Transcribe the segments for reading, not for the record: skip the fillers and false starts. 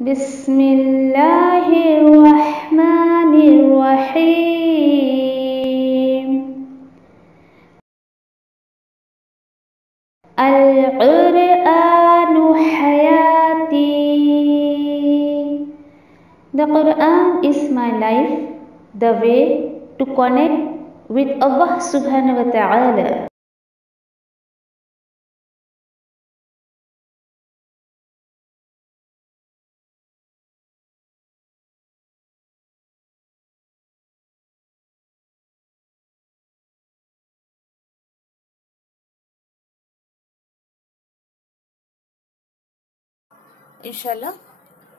बिस्मिल्लाहिर्रहमानिर्रहीम। अल-क़ुरआनु हयाती। The Quran is my life, the way to connect with Allah Subhanahu wa Ta'ala. इंशाल्लाह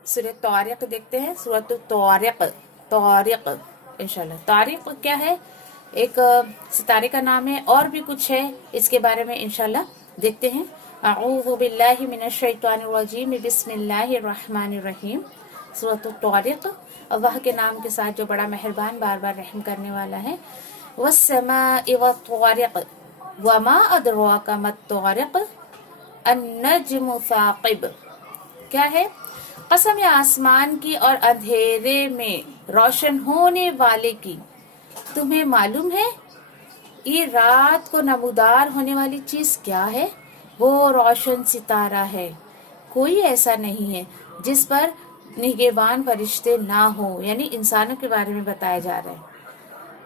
सूरह तारिक देखते हैं। सूरत तारिक, तारिक इंशाल्लाह। तारिक क्या है? एक सितारे का नाम है, और भी कुछ है, इसके बारे में इंशाल्लाह देखते हैं। अऊज़ु बिल्लाहि मिनश शैतानिर रजीम, बिस्मिल्लाहिर रहमानिर रहीम। सूरत तारिक, अल्लाह के नाम के साथ जो बड़ा मेहरबान, बार बार रहम करने वाला है। वस्समाइ वत्तारिक, वमा अदराका मत्तारिक, अन्नज्मु साक़िब। क्या है? कसम है आसमान की और अंधेरे में रोशन होने वाले की। तुम्हें मालूम है ये रात को नमूदार होने वाली चीज क्या है? वो रोशन सितारा है। कोई ऐसा नहीं है जिस पर निगहबान फरिश्ते ना हो। यानी इंसानों के बारे में बताया जा रहा है।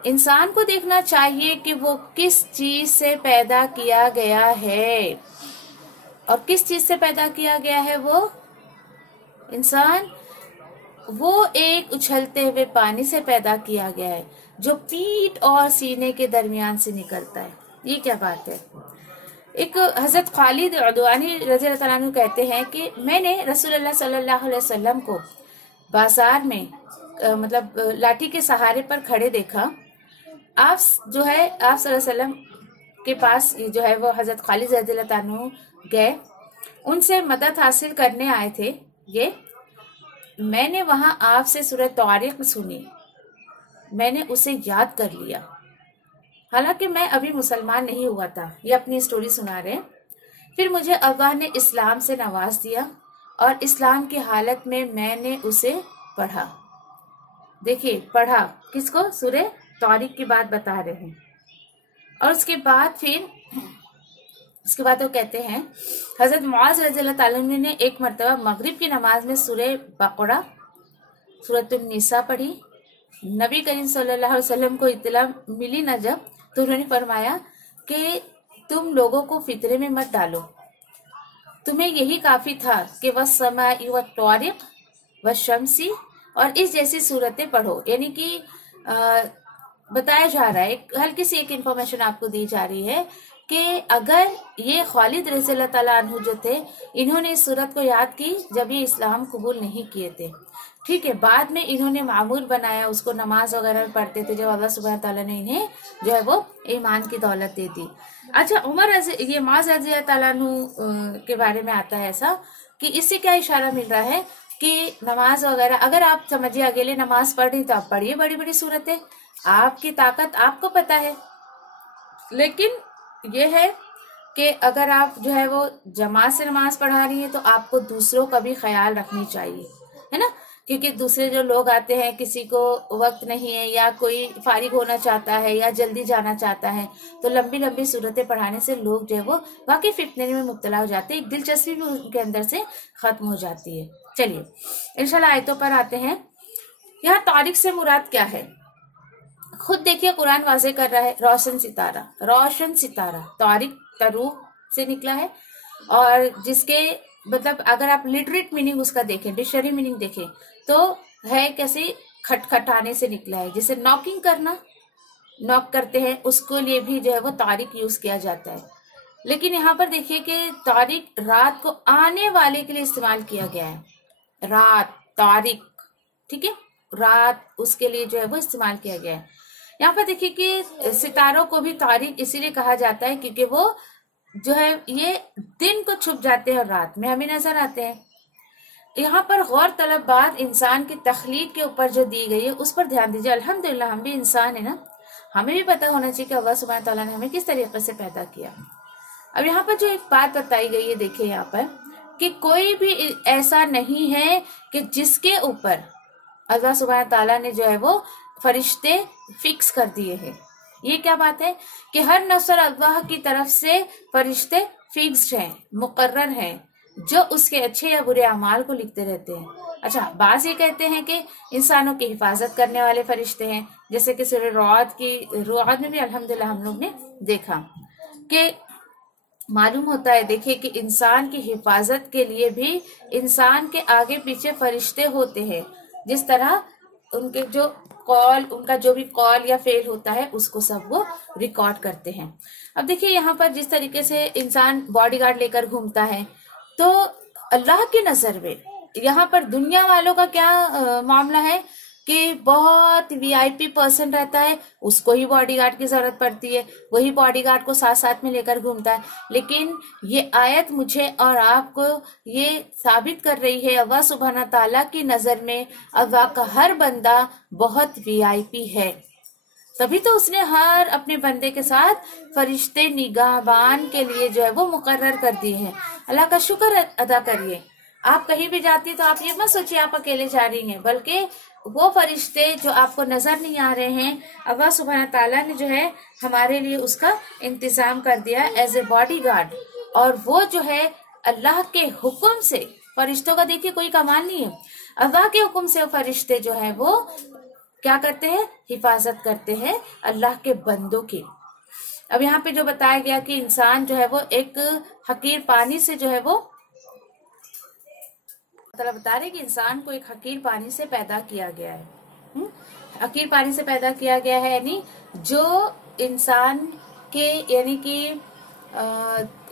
इंसान को देखना चाहिए कि वो किस चीज से पैदा किया गया है, और किस चीज से पैदा किया गया है वो इंसान। वो एक उछलते हुए पानी से पैदा किया गया है जो पीठ और सीने के दरमियान से निकलता है। ये क्या बात है? एक हजरत खालिद अदवानी रज़ी अल्लाह अन्हु कहते हैं कि मैंने रसूलुल्लाह सल्लल्लाहु अलैहि वसल्लम को बाजार में मतलब लाठी के सहारे पर खड़े देखा। आप जो है आप सल्लल्लाहु अलैहि वसल्लम के पास जो है वो हजरत खालिद रज़ी अल्लाह अन्हु गए, उनसे मदद हासिल करने आए थे। ये मैंने वहां आपसे सूरह तारिक सुनी, मैंने उसे याद कर लिया। हालांकि मैं अभी मुसलमान नहीं हुआ था। ये अपनी स्टोरी सुना रहे हैं। फिर मुझे अल्लाह ने इस्लाम से नवाज दिया और इस्लाम की हालत में मैंने उसे पढ़ा। देखिए, पढ़ा किसको? सूरह तारिक की बात बता रहे हैं। और उसके बाद वो कहते हैं हजरत मुआज रज़ियल्लाहु ताला अन्हु ने एक मरतबा मगरिब की नमाज में सूरह बकरा, सूरतुन निसा पढ़ी। नबी करीम सल्लल्लाहु अलैहि वसल्लम को इत्तला मिली न जब, तो उन्होंने फरमाया कि तुम लोगों को फितरे में मत डालो, तुम्हें यही काफी था कि वस्समाइ वत्तारिक वश्शम्सी और इस जैसी सूरतें पढ़ो। यानी कि बताया जा रहा है, हल्की सी एक इन्फॉर्मेशन आपको दी जा रही है कि अगर ये खालिद रज़ियल्लाहु ताला अन्हु जो थे, इन्होंने इस सूरत को याद की जब ये इस्लाम कबूल नहीं किए थे। ठीक है, बाद में इन्होंने मामूल बनाया, उसको नमाज वगैरह में पढ़ते थे, जब अल्लाह सुब्हान ताला ने इन्हें जो है वो ईमान की दौलत दे दी। अच्छा, ये मुआज रज़ियल्लाहु ताला अन्हु के बारे में आता है ऐसा कि इससे क्या इशारा मिल रहा है कि नमाज वगैरह अगर आप समझिए अकेले नमाज पढ़ रही तो आप पढ़िए बड़ी बड़ी सूरतें, आपकी ताकत आपको पता है। लेकिन ये है कि अगर आप जो है वो जमात से नमाज पढ़ा रही है तो आपको दूसरों का भी ख्याल रखनी चाहिए, है ना। क्योंकि दूसरे जो लोग आते हैं, किसी को वक्त नहीं है या कोई फारिग होना चाहता है या जल्दी जाना चाहता है, तो लंबी लंबी सूरतें पढ़ाने से लोग जो है वो वाकई फितने में मुब्तला हो जाते हैं, एक दिलचस्पी भी उनके अंदर से खत्म हो जाती है। चलिए इंशाल्लाह आयतों पर आते हैं। यहाँ तारिक से मुराद क्या है? खुद देखिए कुरान वाज़े कर रहा है, रोशन सितारा। रोशन सितारा तारिक तरूक से निकला है, और जिसके मतलब अगर आप लिटरेट मीनिंग उसका देखें, डिक्शनरी मीनिंग देखें तो है कैसे, खटखटाने से निकला है। जैसे नॉकिंग करना, नॉक करते हैं, उसको लिए भी जो है वो तारिक यूज किया जाता है। लेकिन यहाँ पर देखिए कि तारिक रात को आने वाले के लिए इस्तेमाल किया गया है। रात तारिक, ठीक है, रात उसके लिए जो है वो इस्तेमाल किया गया है। यहाँ पर देखिए कि सितारों को भी तारिक इसीलिए कहा जाता है क्योंकि वो जो है ये दिन को छुप जाते हैं और रात में हमें नजर आते हैं। यहाँ पर गौर तलब बात इंसान की तख्लीक के ऊपर जो दी गई है उस पर ध्यान दीजिए। अल्हम्दुलिल्लाह हम भी इंसान है ना, हमें भी पता होना चाहिए कि अल्लाह सुब्हान तआला ने हमें किस तरीके से पैदा किया। अब यहाँ पर जो एक बात बताई गई है, देखिए यहाँ पर कि कोई भी ऐसा नहीं है कि जिसके ऊपर अल्लाह सुब्हान ताला ने जो है वो फरिश्ते फिक्स कर दिए हैं। ये क्या बात है कि हर नफ्स और अल्लाह की तरफ से फरिश्ते फिक्स्ड हैं, मुकर्रर हैं, जो उसके अच्छे या बुरे अमाल को लिखते रहते हैं। अच्छा, बाज ये कहते हैं कि इंसानों की हिफाजत करने वाले फरिश्ते हैं, जैसे कि सूरह रूअद में भी अल्हम्दुलिल्लाह हम लोग ने देखा कि मालूम होता है, देखिए कि इंसान की हिफाजत के लिए भी इंसान के आगे पीछे फरिश्ते होते हैं। जिस तरह उनके जो कॉल, उनका जो भी कॉल या फेल होता है उसको सब वो रिकॉर्ड करते हैं। अब देखिए यहाँ पर जिस तरीके से इंसान बॉडीगार्ड लेकर घूमता है, तो अल्लाह की नजर में यहाँ पर दुनिया वालों का क्या मामला है कि बहुत वीआईपी पर्सन रहता है, उसको ही बॉडीगार्ड की जरूरत पड़ती है, वही बॉडीगार्ड को साथ साथ में लेकर घूमता है। लेकिन ये आयत मुझे और आपको ये साबित कर रही है अल्लाह सुब्हाना ताला की नजर में अल्लाह का हर बंदा बहुत वीआईपी है। तभी तो उसने हर अपने बंदे के साथ फरिश्ते निगाहबान के लिए जो है वो मुकर्रर कर दिए हैं। अल्लाह का शुक्र अदा करिए। आप कहीं भी जाती तो आप ये मत सोचिए आप अकेले जा रही हैं, बल्कि वो फरिश्ते जो आपको नजर नहीं आ रहे हैं, अल्लाह सुब्हाना ताला ने जो है हमारे लिए उसका इंतजाम कर दिया एज ए बॉडीगार्ड। और वो जो है अल्लाह के हुक्म से, फरिश्तों का देखिए कोई कमाल नहीं है, अल्लाह के हुक्म से वो फरिश्ते जो है वो क्या करते हैं, हिफाजत करते हैं अल्लाह के बंदों की। अब यहाँ पे जो बताया गया कि इंसान जो है वो एक हकीर पानी से जो है वो मतलब बता रहे कि इंसान को एक हकीर पानी से पैदा किया गया है। हकीर पानी से पैदा किया गया है यानी जो इंसान के यानी कि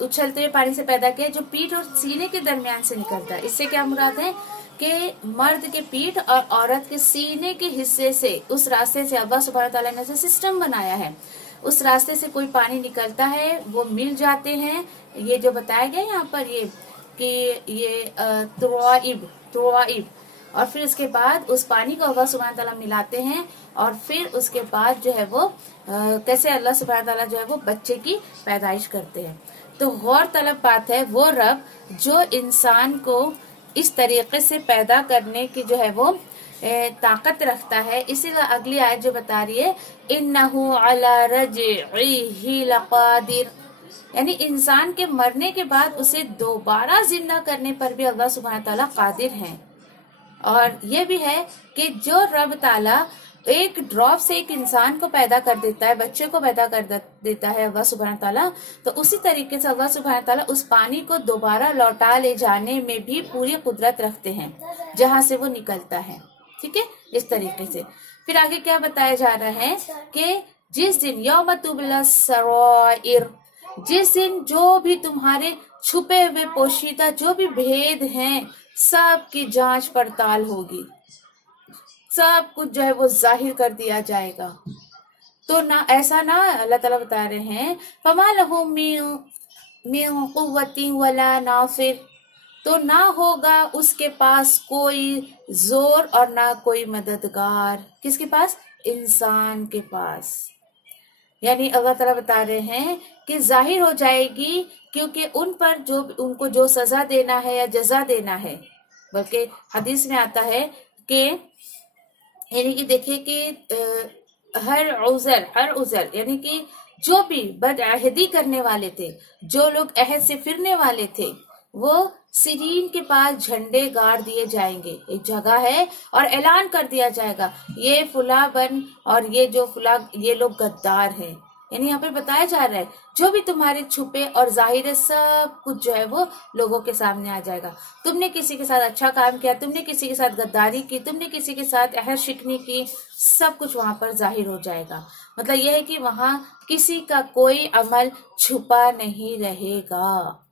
उछलते हुए पानी से पैदा किया, जो पीठ और सीने के दरमियान से निकलता है। इससे क्या मुराद है कि मर्द के पीठ और औरत के सीने के हिस्से से, उस रास्ते से अल्लाह सुब्हानहू तआला ने सिस्टम बनाया है, उस रास्ते से कोई पानी निकलता है, वो मिल जाते हैं। ये जो बताया गया यहाँ पर ये कि ये तुराइब, और फिर उसके बाद उस पानी को अल्लाह सुब्हानहू तआला मिलाते हैं, और फिर उसके बाद जो है वो कैसे अल्लाह सुब्हानहू तआला जो है वो बच्चे की पैदाइश करते हैं। तो गौर तलब बात है, वो रब जो इंसान को इस तरीके से पैदा करने की जो है वो ताकत रखता है। इसीलिए अगली आयत जो बता रही है इन्नहु अला रज्इही लक़ादिर, यानी इंसान के मरने के बाद उसे दोबारा जिंदा करने पर भी अल्लाह सुब्हानहू तआला कादिर है। और ये भी है कि जो रब ताला एक ड्रॉप से एक इंसान को पैदा कर देता है, बच्चे को पैदा कर देता है अल्लाह सुब्हानहू तआला, तो उसी तरीके से अल्लाह सुब्हानहू तआला उस पानी को दोबारा लौटा ले जाने में भी पूरी कुदरत रखते हैं जहां से वो निकलता है। ठीक है, इस तरीके से फिर आगे क्या बताया जा रहा है कि जिस दिन यौम तुबला सराइर, जिस दिन जो भी तुम्हारे छुपे हुए पोशीदा जो भी भेद हैं सब की जांच पड़ताल होगी, सब कुछ जो है वो जाहिर कर दिया जाएगा। तो ना ऐसा ना अल्लाह ताला बता रहे हैं फमा लहुम मिन कुव्वतिन वला नासिर, तो ना होगा उसके पास कोई जोर और ना कोई मददगार। किसके पास? इंसान के पास। यानी अल्लाह ताला बता रहे हैं कि जाहिर हो जाएगी, क्योंकि उन पर जो उनको जो सजा देना है या जजा देना है, बल्कि हदीस में आता है कि यानी कि देखिए कि हर उज़र यानी कि जो भी बदअहदी करने वाले थे, जो लोग अहद से फिरने वाले थे, वो सिरीन के पास झंडे गाड़ दिए जाएंगे, एक जगह है, और ऐलान कर दिया जाएगा ये फुला बन और ये जो फुला ये लोग गद्दार हैं। यानी यहाँ पे बताया जा रहा है जो भी तुम्हारे छुपे और जाहिर सब कुछ जो है वो लोगों के सामने आ जाएगा। तुमने किसी के साथ अच्छा काम किया, तुमने किसी के साथ गद्दारी की, तुमने किसी के साथ अहद शिकनी की, सब कुछ वहां पर जाहिर हो जाएगा। मतलब यह है कि वहां किसी का कोई अमल छुपा नहीं रहेगा।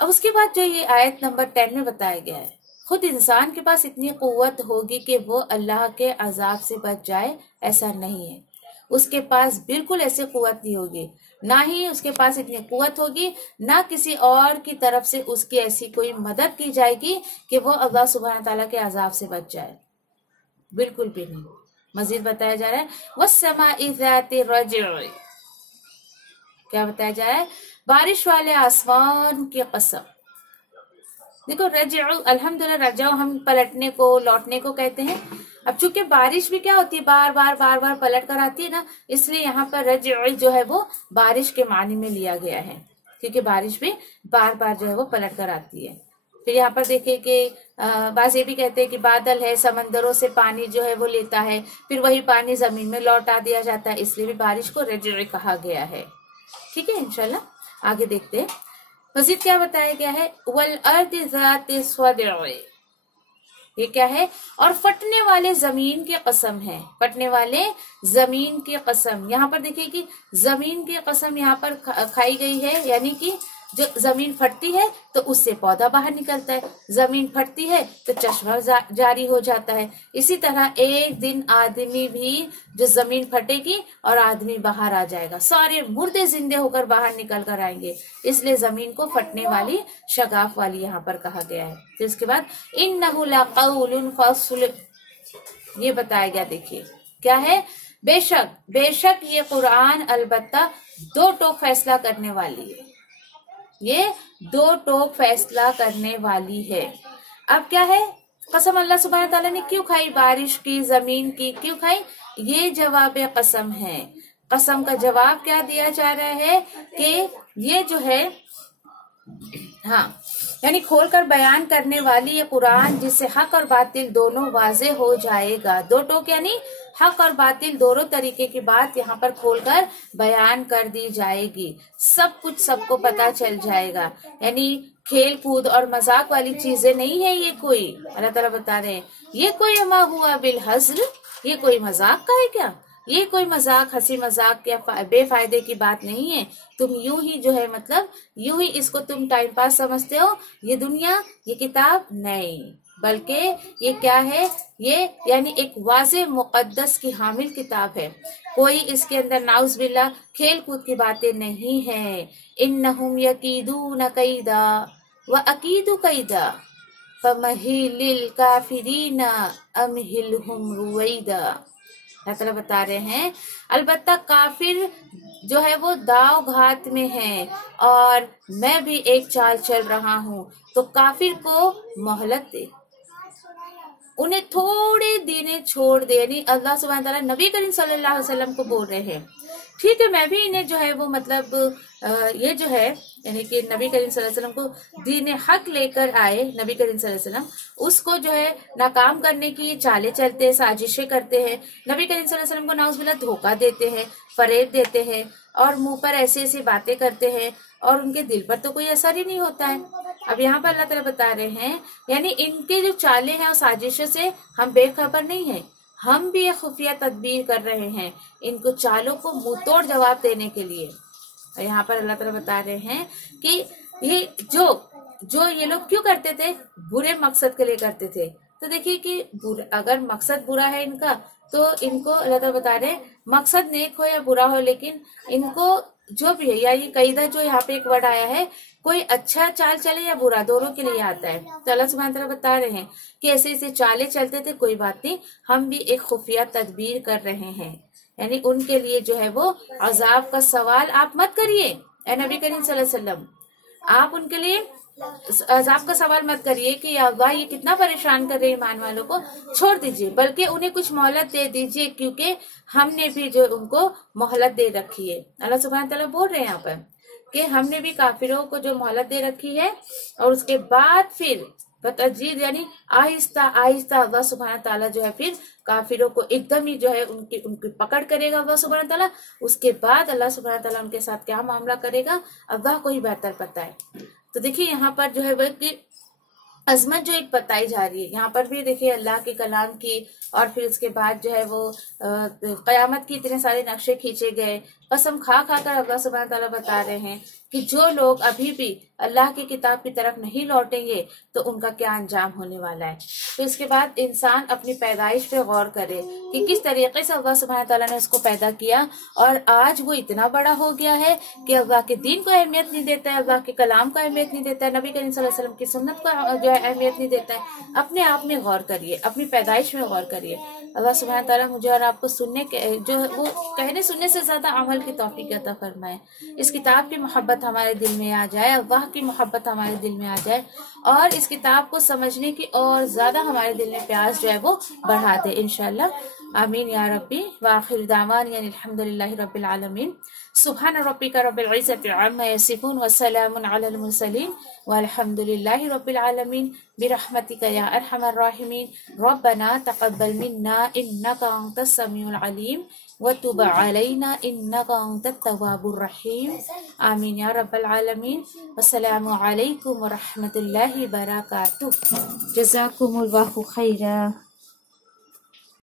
अब उसके बाद जो ये आयत नंबर 10 में बताया गया है, खुद इंसान के पास इतनी कुव्वत होगी कि वो अल्लाह के अजाब से बच जाए, ऐसा नहीं है। उसके पास बिल्कुल ऐसी कुव्वत नहीं होगी, ना ही उसके पास इतनी कुव्वत होगी, ना किसी और की तरफ से उसकी ऐसी कोई मदद की जाएगी कि वो अल्लाह सुब्हानहू तआला के अजाब से बच जाए, बिल्कुल भी नहीं। मजीद बताया जा रहा है वस्समाइ ज़ाति रज्इ, क्या बताया जा रहा है? बारिश वाले आसमान की कसम, देखो रजऊ, अल्हम्दुलिल्लाह रजऊ हम पलटने को, लौटने को कहते हैं। अब चूंकि बारिश भी क्या होती है, बार बार पलट कर आती है ना, इसलिए यहाँ पर रजऊ जो है वो बारिश के मानी में लिया गया है, क्योंकि बारिश भी बार बार जो है वो पलट कर आती है। फिर यहाँ पर देखिए कि बास ये भी कहते हैं कि बादल है, समंदरों से पानी जो है वो लेता है, फिर वही पानी जमीन में लौटा दिया जाता है, इसलिए भी बारिश को रजऊ कहा गया है। ठीक है, इंशाल्लाह आगे देखते हैं। मजीद क्या बताया गया है, वल अर्द ज़ाति स्वदअ, ये क्या है, और फटने वाले जमीन की कसम है, फटने वाले जमीन की कसम। यहाँ पर देखिए कि जमीन की कसम यहाँ पर खाई गई है, यानी कि जो जमीन फटती है तो उससे पौधा बाहर निकलता है, जमीन फटती है तो चश्मा जारी हो जाता है। इसी तरह एक दिन आदमी भी, जो जमीन फटेगी और आदमी बाहर आ जाएगा, सारे मुर्दे जिंदे होकर बाहर निकल कर आएंगे, इसलिए जमीन को फटने वाली, शगाफ वाली यहाँ पर कहा गया है। तो इसके बाद इन्नहु लक़ौलुन फ़स्ल, ये बताया गया। देखिए क्या है, बेशक ये कुरान अलबत्ता दो टोक फैसला करने वाली है, ये दो टोक फैसला करने वाली है। अब क्या है, कसम अल्लाह सुब्हानहू तआला ने क्यों खाई, बारिश की, जमीन की क्यों खाई, ये जवाब कसम है। कसम का जवाब क्या दिया जा रहा है कि ये जो है, हाँ, यानी खोलकर बयान करने वाली ये कुरान, जिससे हक और बातिल दोनों वाजे हो जाएगा। दो टोक यानी हक और बातिल दोनों तरीके की बात यहाँ पर खोलकर बयान कर दी जाएगी, सब कुछ सबको पता चल जाएगा। यानी खेल कूद और मजाक वाली चीजें नहीं है ये कोई, अल्लाह ताला बता रहे हैं, ये कोई अमा हुआ बिल हज़्र, ये कोई मजाक का है क्या, ये कोई मजाक, हंसी मजाक या बेफायदे की बात नहीं है। तुम यूं ही जो है, मतलब यूं ही इसको तुम टाइम पास समझते हो। ये दुनिया, ये किताब नहीं, बल्कि ये क्या है, ये यानी एक वाज़े मुक़द्दस की हामिल किताब है। कोई इसके अंदर नाउज़ बिल्लाह खेल कूद की बातें नहीं है। इन्नहुम यकीदून कैदा व अकीदु कैदा फमहिलिल काफिरीना अमहिलहुम रुवैदा। अल्लाह ताला बता रहे हैं, अलबत्ता काफिर जो है वो दाव घात में है और मैं भी एक चाल चल रहा हूँ, तो काफिर को मोहलत दे, उन्हें थोड़े दिन छोड़ दे। यानी अल्लाह सुब्हानहू तआला नबी करीम सल्लल्लाहु अलैहि वसल्लम को बोल रहे हैं, ठीक है, मैं भी इन्हें जो है वो मतलब ये जो है, यानी कि नबी करीम सल्लल्लाहु अलैहि वसल्लम को दीन हक लेकर आए, नबी करीम सल्लल्लाहु अलैहि वसल्लम उसको जो है नाकाम करने की चालें चलते हैं, साजिशें करते हैं। नबी करीम सल्लल्लाहु अलैहि वसल्लम को नाउज़ुबिल्लाह धोखा देते हैं, फरेब देते हैं और मुंह पर ऐसी ऐसी बातें करते हैं और उनके दिल पर तो कोई असर ही नहीं होता है। अब यहाँ पर अल्लाह ताला बता रहे हैं, यानी इनके जो चालें हैं और साजिशों से हम बेखबर नहीं है, हम भी एक खुफिया तदबीर कर रहे हैं इनको चालों को मुंह तोड़ जवाब देने के लिए। और यहाँ पर अल्लाह ताला बता रहे हैं कि ये जो ये लोग क्यों करते थे, बुरे मकसद के लिए करते थे। तो देखिए कि अगर मकसद बुरा है इनका, तो इनको अल्लाह ताला बता रहे हैं, मकसद नेक हो या बुरा हो, लेकिन इनको जो भी है, या ये कैदा जो यहाँ पे एक वर्ड आया है, कोई अच्छा चाल चले या बुरा, दोनों के लिए आता है। तो अल्लाह सुब्हानहू तआला बता रहे हैं कि ऐसे ऐसे चाले चलते थे, कोई बात नहीं, हम भी एक खुफिया तदबीर कर रहे हैं। यानी उनके लिए जो है वो अजाब का सवाल आप मत करिए, ए नबी करीम सल्लल्लाहु अलैहि वसल्लम, आप उनके लिए अजाब का सवाल मत करिए कि अल्लाह ये कितना परेशान कर रहे हैं ईमान वालों को, छोड़ दीजिए, बल्कि उन्हें कुछ मोहलत दे दीजिए, क्योंकि हमने भी जो उनको मोहलत दे रखी है। अल्लाह सुब्हानहू तआला बोल रहे हैं यहाँ पर कि हमने भी काफिरों को जो मोहलत दे रखी है, और उसके बाद फिर बतजीद यानी आहिस्ता आहिस्ता अल्लाह सुब्हानहू तआला जो है फिर काफिरों को एकदम ही जो है उनकी पकड़ करेगा अल्लाह सुब्हानहू तआला। उसके बाद अल्लाह सुब्हानहू तआला उनके साथ क्या मामला करेगा, अल्लाह को ही बेहतर पता है। तो देखिए यहाँ पर जो है वो कि अजमत जो एक बताई जा रही है, यहाँ पर भी देखिए अल्लाह के कलाम की, और फिर उसके बाद जो है वो कयामत की इतने सारे नक्शे खींचे गए। कसम खा खा कर अल्लाह सुब्हानहू तआला बता रहे हैं कि जो लोग अभी भी अल्लाह की किताब की तरफ नहीं लौटेंगे तो उनका क्या अंजाम होने वाला है। तो इसके बाद इंसान अपनी पैदाइश पे गौर करे कि किस तरीके से अल्लाह सुब्हानहू तआला ने उसको पैदा किया, और आज वो इतना बड़ा हो गया है कि अल्लाह के दीन को अहमियत नहीं देता है, अल्लाह के कलाम को अहमियत नहीं देता है, नबी करीम सल्लल्लाहु अलैहि वसल्लम की सुन्नत को जो है अहमियत नहीं देता है। अपने आप में गौर करिए, अपनी पैदाइश में गौर करिए। अल्लाह सुब्हानहू तआला मुझे और आपको सुनने के जो वो कहने सुनने से ज्यादा अमल की तौफीक अता फरमाए। इस किताब की मोहब्बत हमारे दिल में आ जाए, अल्लाह की मोहब्बत हमारे दिल में आ जाए, और इस किताब को समझने की और ज्यादा हमारे दिल में प्यास जो है वो बढ़ा दे इंशाअल्लाह। आमीन या रब्बी। व आखिर दावाना अल्हम्दुलिल्लाहि रब्बिल आलमीन। सुब्हान रब्बिका रब्बिल इज्जति अम्मा यसिफून व सलामुन अलल मुरसलीन वल्हम्दुलिल्लाहि रब्बिल आलमीन बिरहमतिका या अरहमर राहिमीन। रब्बना तक़ब्बल मिन्ना इन्नका अंतस समीउल अलीम व तुब अलैना इन्नका अंतत तव्वाबुर रहीम। आमीन या रब्बल आलमीन। अस्सलामु अलैकुम व रहमतुल्लाहि व बरकातुहू। जज़ाकुमुल्लाहु खैरा।